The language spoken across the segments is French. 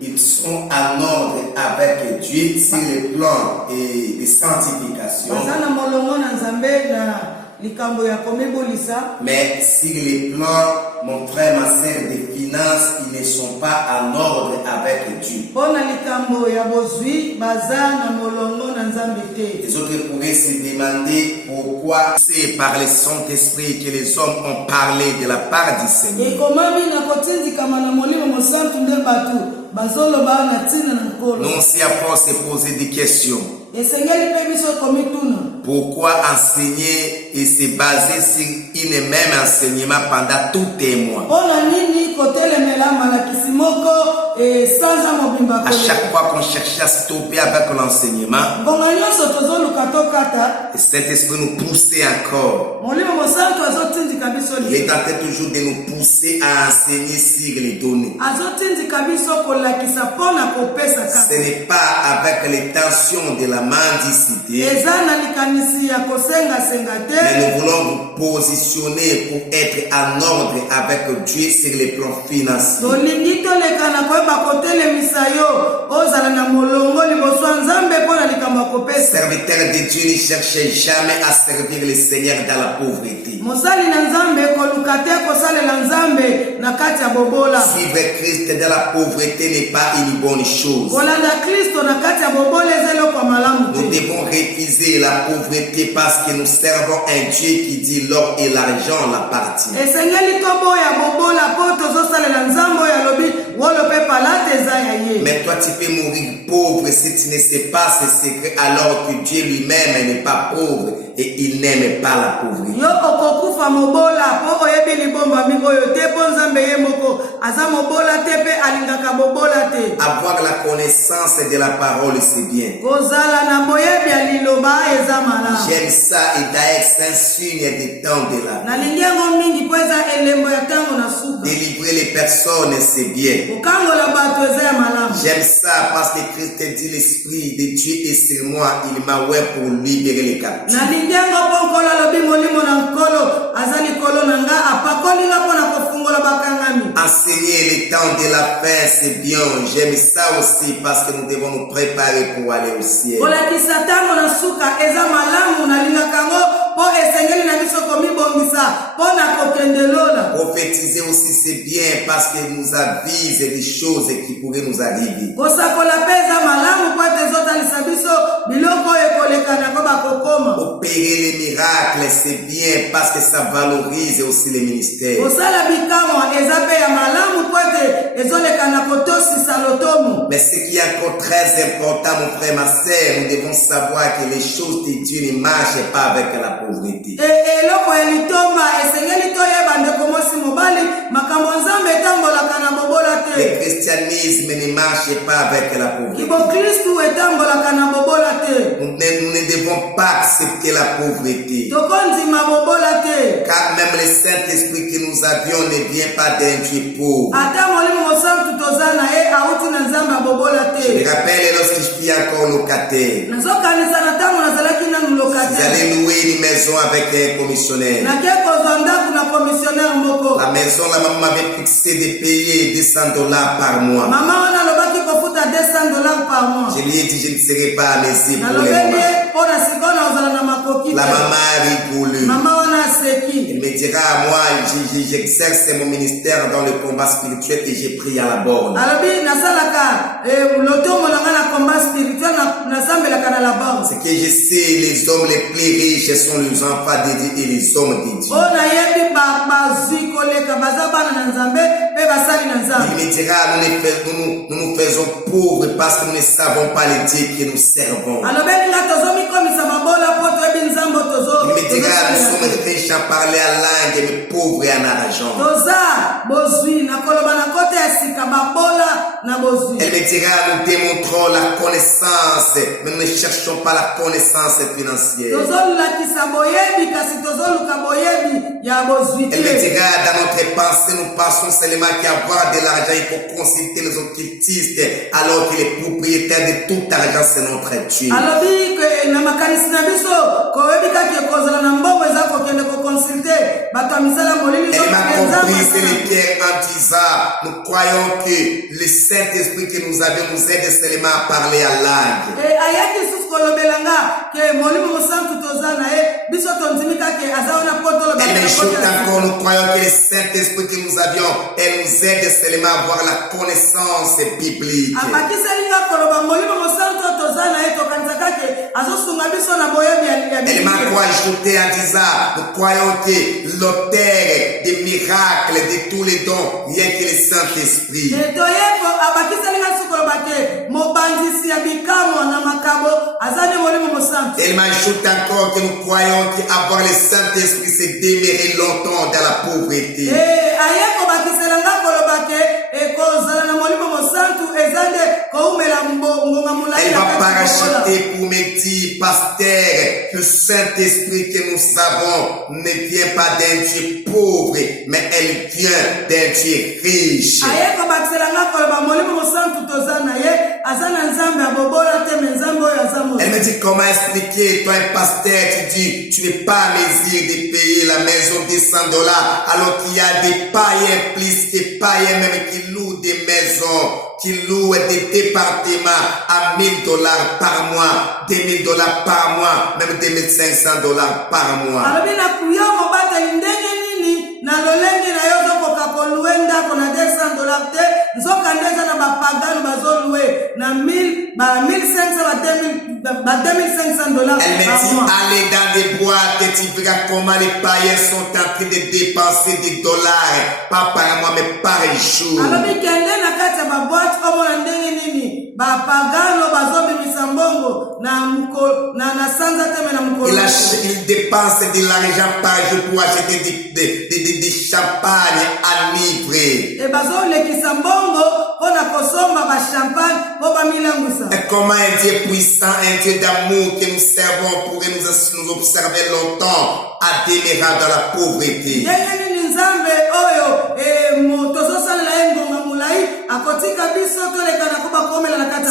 Ils sont en ordre avec Dieu sur le plan de sanctification. Mais sur le plan, mon frère, ma sœur, des finances, ils ne sont pas en ordre avec Dieu. Les autres pourraient se demander pourquoi c'est par le Saint-Esprit que les hommes ont parlé de la part du Seigneur. Non, c'est à force de poser des questions. Pourquoi enseigner et se baser sur une même enseignement pendant tout un mois? À chaque fois qu'on cherchait à stopper avec l'enseignement, le Saint-Esprit nous poussait encore. Il est en train toujours de nous pousser à enseigner sur les données. Ce n'est pas avec les tensions de la mendicité, mais nous voulons vous positionner pour être en ordre avec Dieu sur les plans financiers. Serviteur de Dieu ne cherchait jamais à servir le Seigneur dans la pauvreté. Suivre Christ dans la pauvreté n'est pas une bonne chose. Nous devons refuser la pauvreté parce que nous servons un Dieu qui dit l'or et l'argent l'appartient. Mais toi tu peux mourir pauvre si tu ne sais pas ce secret, alors que Dieu lui-même n'est pas pauvre et il n'aime pas la pauvreté. Avoir la connaissance de la parole, c'est bien. J'aime ça et d'ailleurs c'est un signe des temps de la vie. Délivrer les personnes, c'est bien. J'aime ça parce que Christ dit l'Esprit de Dieu est sur moi, il m'a ouvert pour libérer les captifs. Enseigner les temps de la paix, c'est bien. J'aime ça aussi parce que nous devons nous préparer pour aller au ciel. Prophétiser aussi c'est bien parce que nous avise des choses qui pourraient nous arriver. Opérer les miracles c'est bien parce que ça valorise aussi les ministères. Mais ce qui est encore très important, mon frère, ma sœur, nous devons savoir que les choses de Dieu ne marchent pas avec la pauvreté. Le christianisme ne marche pas avec la pauvreté. Nous ne devons pas accepter la pauvreté. Car même le Saint-Esprit que nous avions ne vient pas d'un Dieu pauvre. Je me rappelle lorsque je suis encore locataire. Vous allez louer une maison avec un commissionnaire. La maison, la maman m'avait fixé de payer $200 par mois. Je lui ai dit je ne serai pas à mes pour le moment. La maman a rigolé. Il me dira à moi, j'exerce mon ministère dans le combat spirituel et j'ai pris à la borne. Ce que je sais, les hommes les plus riches sont les enfants de Dieu et les hommes de Dieu. Il me dira, nous nous faisons pauvres parce que nous ne savons pas le Dieu que nous servons. Il me dira, nous sommes riches à parler à langue, mais pauvres en argent. Elle me dira, nous démontrons la connaissance, mais nous ne cherchons pas la connaissance financière. Elle me dira, dans notre pensée, nous pensons seulement qu'avoir de l'argent, il faut consulter les occultistes, alors que les propriétaires de tout argent, c'est notre Dieu. Elle m'a compris, c'est les pierres en disant, nous croyons que le Saint-Esprit que nous avions nous aide seulement à parler à langue. Elle m'ajoute encore, nous croyons que le Saint-Esprit que nous avions, elle nous aide seulement à avoir la connaissance biblique. Elle m'a ajouté en disant, nous croyons que l'auteur des miracles, de tous les dons, rien que le Saint-Esprit. Elle m'ajoute encore que nous croyons qu'avoir le Saint-Esprit, c'est demeurer longtemps dans la pauvreté. Elle va parachuter pour me dire, pasteur, le Saint-Esprit que nous avons ne vient pas d'un Dieu pauvre, mais elle vient d'un Dieu riche. Elle me dit, comment expliquer, toi un pasteur, tu dis, tu n'es pas à mesure de payer la maison de $100, alors qu'il y a des païens plus que païens même qui louent des maisons, qui louent des départements à $1,000 par mois, $2,000 par mois, même $2,500 par mois. Elle me dit, allez dans des boîtes et tu verras comment les païens sont en train de dépenser des dollars, pas par mois, mais par jour. Il dépense de l'argent par jour pour acheter des champagne à livrer. Et comment un Dieu puissant, un Dieu d'amour que nous servons pourrait nous observer longtemps à demeurer dans la pauvreté.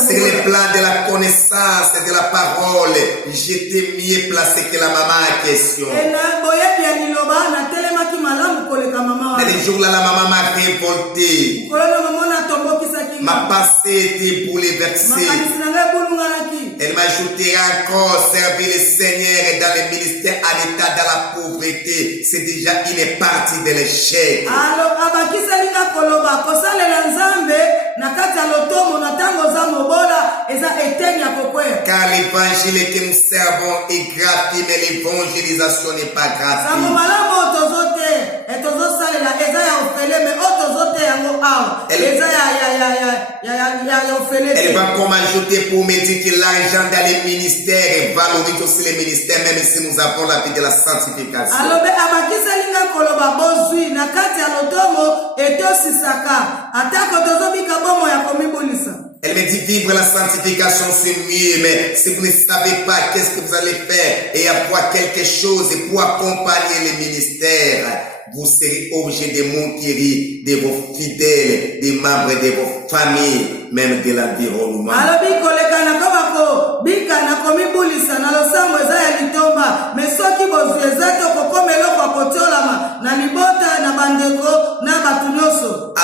C'est le plan de la connaissance et de la parole. J'étais mieux placé que la maman en question. Et le jour là, la maman m'a révolté. Ma passée était bouleversée. Elle m'a ajouté encore, servir le Seigneur dans le ministère à l'état dans la pauvreté. C'est déjà une partie de l'échec. Car l'évangile que nous servons est gratuit, mais l'évangélisation n'est pas gratuite. Elle va comme ajouter pour me dire que l'argent dans les ministères valorise aussi les ministères, même si nous avons la vie de la sanctification. Elle me dit vivre la sanctification c'est mieux, mais si vous ne savez pas qu'est-ce que vous allez faire et avoir quelque chose pour accompagner les ministères, vous serez obligé de m'enquérir de vos fidèles, des membres de vos familles, même de l'environnement.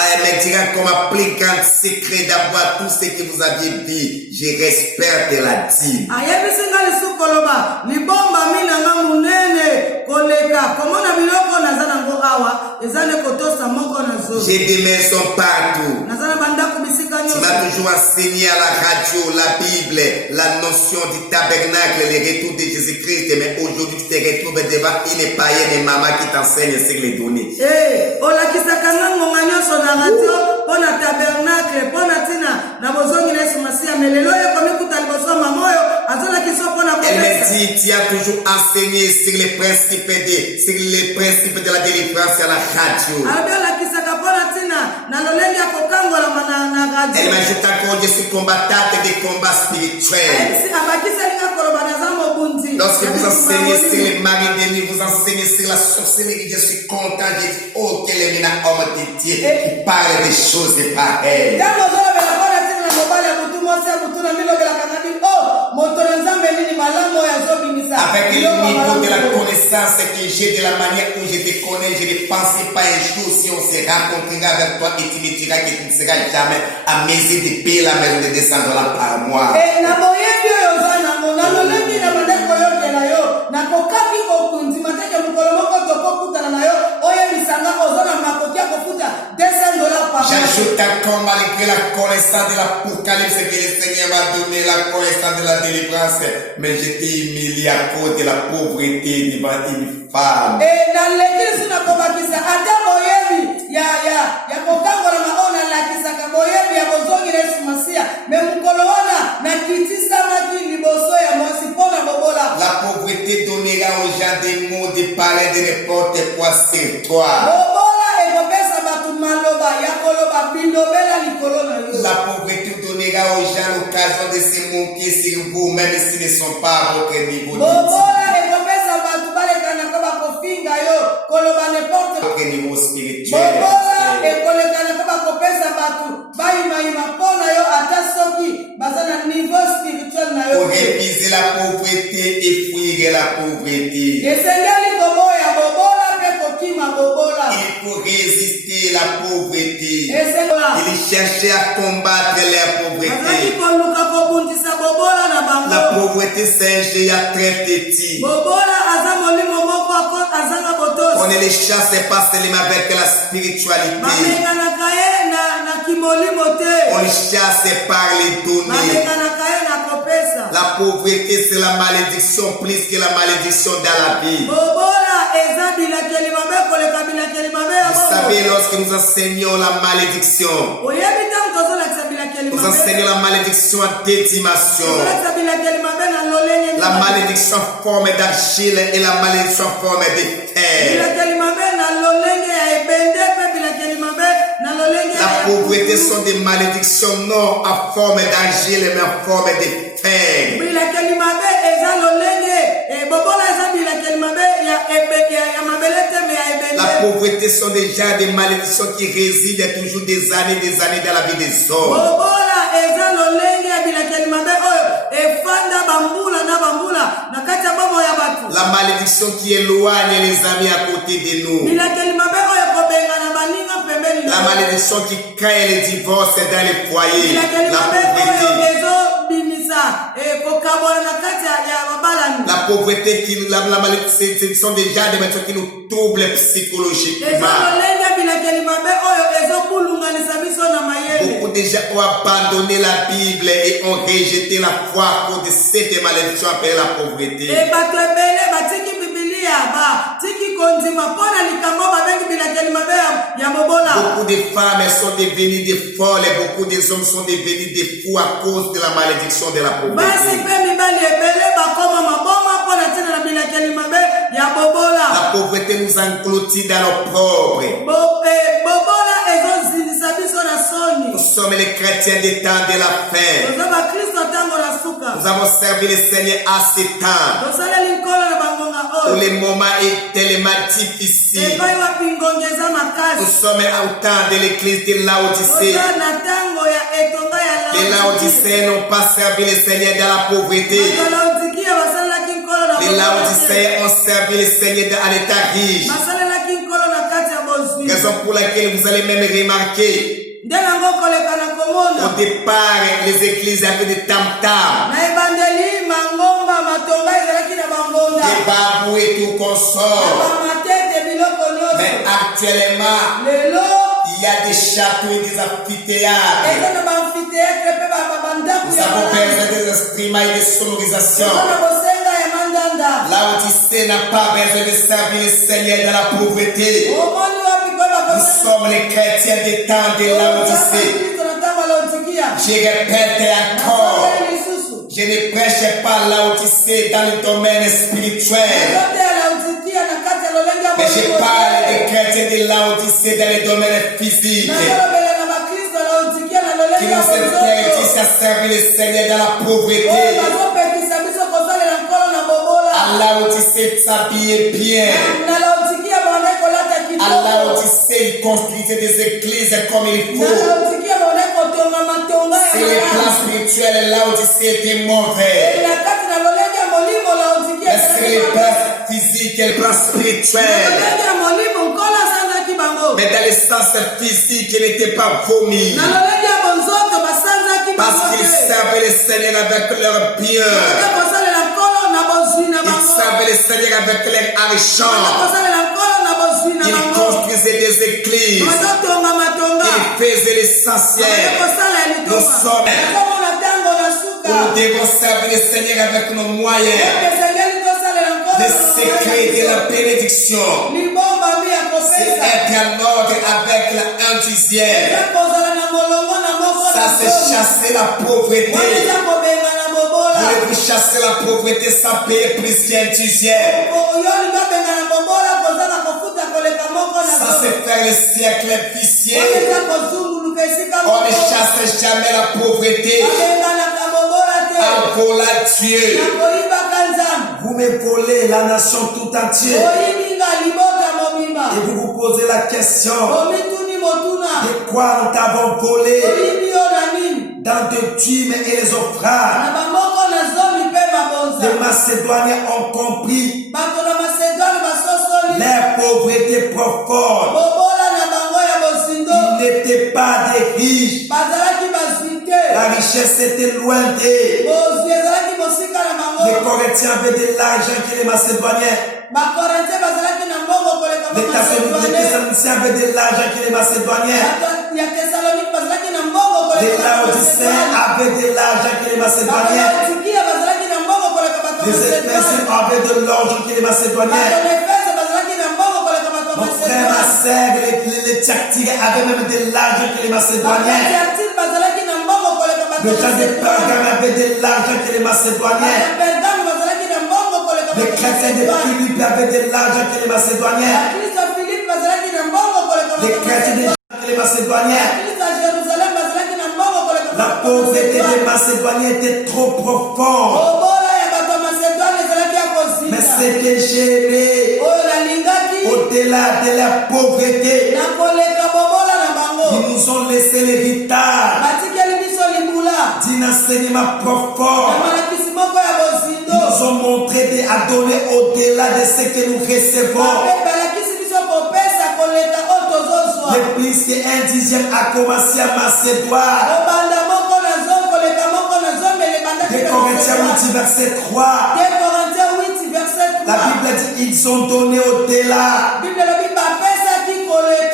Elle me dira comme un plus grand secret d'avoir tout ce que vous aviez dit. Je respecte la dîme. J'ai des maisons partout. Tu m'as toujours enseigné à la radio, la Bible, la notion du tabernacle, le retour de Jésus-Christ. Mais aujourd'hui, tu te retrouves devant une païenne et maman qui t'enseigne sur les données. Elle me dit, tu as toujours enseigné sur les principes de la délivrance à la radio. Elle m'ajoute encore, je suis combattante des combats spirituels. Lorsque vous enseignez sur les maris de nuit, vous enseignez sur la sorcellerie, je suis content, je dis, oh, quel est un homme de Dieu qui parle des choses pareilles. À Avec le niveau de la connaissance que j'ai, de la manière où je te connais, je ne pensais pas un jour si on se rencontrera avec toi et tu me diras que tu ne seras jamais à mesure de payer la maison de $200 par mois. J'ajoute encore malgré la connaissance de l'Apocalypse que le Seigneur m'a donné, la connaissance de la délivrance, mais j'étais humilié à cause de la pauvreté devant une femme. La pauvreté donnera aux gens des mots de parler de n'importe quoi sur toi. La pauvreté donnera aux gens l'occasion de se moquer sur vous, même s'ils ne sont pas à votre niveau de votre niveau spirituel. Pour réviser la pauvreté et fuir la pauvreté. Il faut résister la pauvreté. Il cherchait à combattre la pauvreté. La pauvreté, c'est un géant très petit. On ne les chasse pas seulement avec la spiritualité. On les chasse par les données. La pauvreté, c'est la malédiction plus que la malédiction dans la vie. Vous savez, lorsque nous enseignons la malédiction, nous enseignons la malédiction en deux dimensions. La malédiction en forme d'argile et la malédiction en forme de terre. La pauvreté sont des malédictions non en forme d'argile mais en forme de terre. La pauvreté sont déjà des malédictions qui résident toujours des années dans la vie des hommes. La malédiction qui éloigne les amis à côté de nous. La malédiction qui crée les divorces dans les foyers. La pauvreté la malédiction sont déjà des méthodes qui nous troublent psychologiquement. Beaucoup de gens ont abandonné la Bible et ont rejeté la foi à cause de cette malédiction appelée la pauvreté. Beaucoup de femmes sont devenues des folles et beaucoup des hommes sont devenus des fous à cause de la malédiction de la pauvreté. La pauvreté nous engloutit dans nos propres. Nous sommes les chrétiens des temps de la fin. Nous avons servi le Seigneur à ce temps. Où les moments étaient tellement difficiles. Nous sommes au temps de l'église de Laodicée. Les Laodicéens n'ont pas servi le Seigneur dans la pauvreté. Les Laodicéens ont servi le Seigneur à l'état riche. Raison pour laquelle vous allez même remarquer au départ, les églises avaient des tam-tams, des babous et tout consort. Mais actuellement, il y a des châteaux et des amphithéâtres. Nous avons besoin des instruments et des sonorisations. Laodicée n'a pas besoin de servir le Seigneur dans la pauvreté. Nous sommes les chrétiens des temps de Laodicée. Je répète encore, je ne prêche pas Laodicée dans le domaine spirituel, mais je parle des chrétiens de Laodicée dans le domaine physique, qui nous interdisent à servir le Seigneur dans la pauvreté. À Laodicée s'habiller bien. À Laodicée, il construisait des églises comme il faut. C'est les plans spirituels, Laodicée était mauvais. Le les plans physiques et les plans spirituels. Mais dans le sens physique, il n'était pas vomi. Parce qu'ils servaient le Seigneur avec leur bien. Ils servaient le Seigneur avec leur argent. Ils construisaient des églises. Ils faisaient l'essentiel. Nous sommes où nous devons servir le Seigneur avec nos moyens. Le secret de la bénédiction, c'est être en ordre avec la intuition. Ça, c'est chasser la pauvreté. Voulez-vous chasser la pauvreté sans payer plus d'intuition? Ça, c'est faire le siècle vicieux. On ne chasse jamais la pauvreté. En volant Dieu. Vous me volez la nation tout entière. Et vous vous posez la question, de quoi nous t'avons volé dans de dîmes et les offrandes? Les Macédoniens ont compris leur pauvreté profonde. Ils n'étaient pas des riches. La richesse était loin d'eux. Les Corinthiens avaient de l'argent que les Macédoniens. Les Thessaloniciens avaient de l'argent que les Macédoniens. Les Laodicéens avaient de l'argent que les Macédoniens. Les Éphésiens avaient de l'argent que les Macédoniens. Mon frère, ma sœur, les Thyatiriens avaient même de l'argent que les Macédoniens. Les gens de Pergame avaient de l'argent que les Macédoniens. Les chrétiens de Philippe avaient de l'argent que les Macédoniens. Les chrétiens de les Macédoniens. La pauvreté des Macédoniens était trop profonde. Mais ce que j'ai aimé, au-delà de la pauvreté, ils nous ont laissé l'héritage d'un enseignement profond. Ils nous ont montré à donner au-delà de ce que nous recevons. Le plus qu'un dixième a commencé à Macédoine. Les Corinthiens 8, verset 3. La Bible dit ils ont donné au-delà.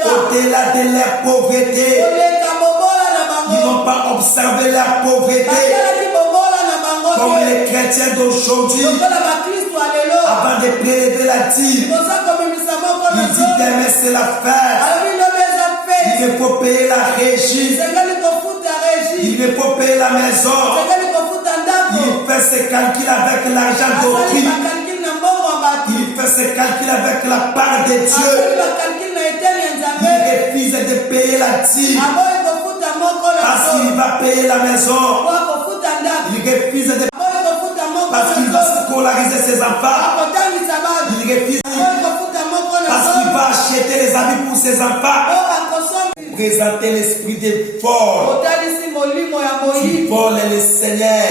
Au-delà de leur pauvreté. Ils n'ont pas observé leur pauvreté. Comme les chrétiens d'aujourd'hui. Avant de prélever la dîme. Il dit demain c'est la fête. Il faut payer la régie. Il faut payer la maison. Il fait ses calculs avec l'argent d'autrui. Il fait ses calculs avec la part de Dieu. Il refuse de payer la dîme. Parce qu'il va payer la maison. Il refuse de parce qu'il va scolariser ses enfants. Il refuse parce qu'il va acheter les habits pour ses enfants. Présenter l'esprit de vol. Tu voles le Seigneur.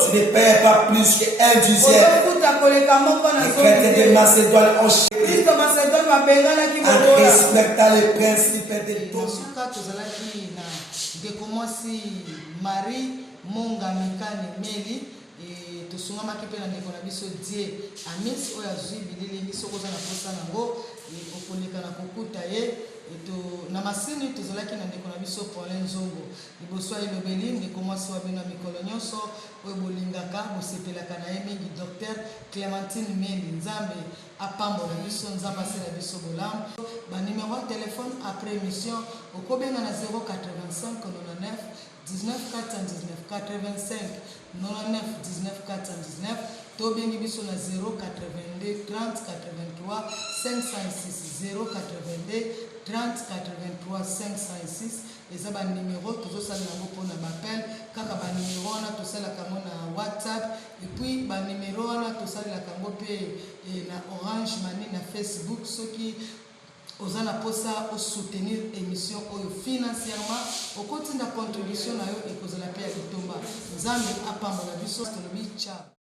Tu ne payes pas plus qu'un dixième. Les chrétiens de Macédoine ont cherché en respectant les principes de Dieu. Marie Monga Mikane Meli et tosungamaki pe na ndeko na biso die amis oyo azwi bilili biso koza na posa nango okoleka na kokuta ye eto na masini tozalaki na ndeko na biso Paulin Zongo liboso ya elobeli ndeko mwasi wa bino mikolo nyonso oyo bolingaka bosepelaka na ye mingi Dr Clémentine Meli nzambe apambola biso nzambe asala biso bolamu banimero ya telefone après émission okobenga na 085 99 19 419 85 99 19 419 tobengi biso na 082 30 83 506 082 30 83 506 eza ba numéro tozosala yango mpona bapel kaka ba numéro wana tosalaka yango na WhatsApp et puis ba numéro wana tosalaka yango mpe na Orange Money na Facebook soki ozana posa au soutenir émission oyo financièrement au continue de contribution na yo ekozala pe ya kitomba nzambe apambola biso tolobi ciao.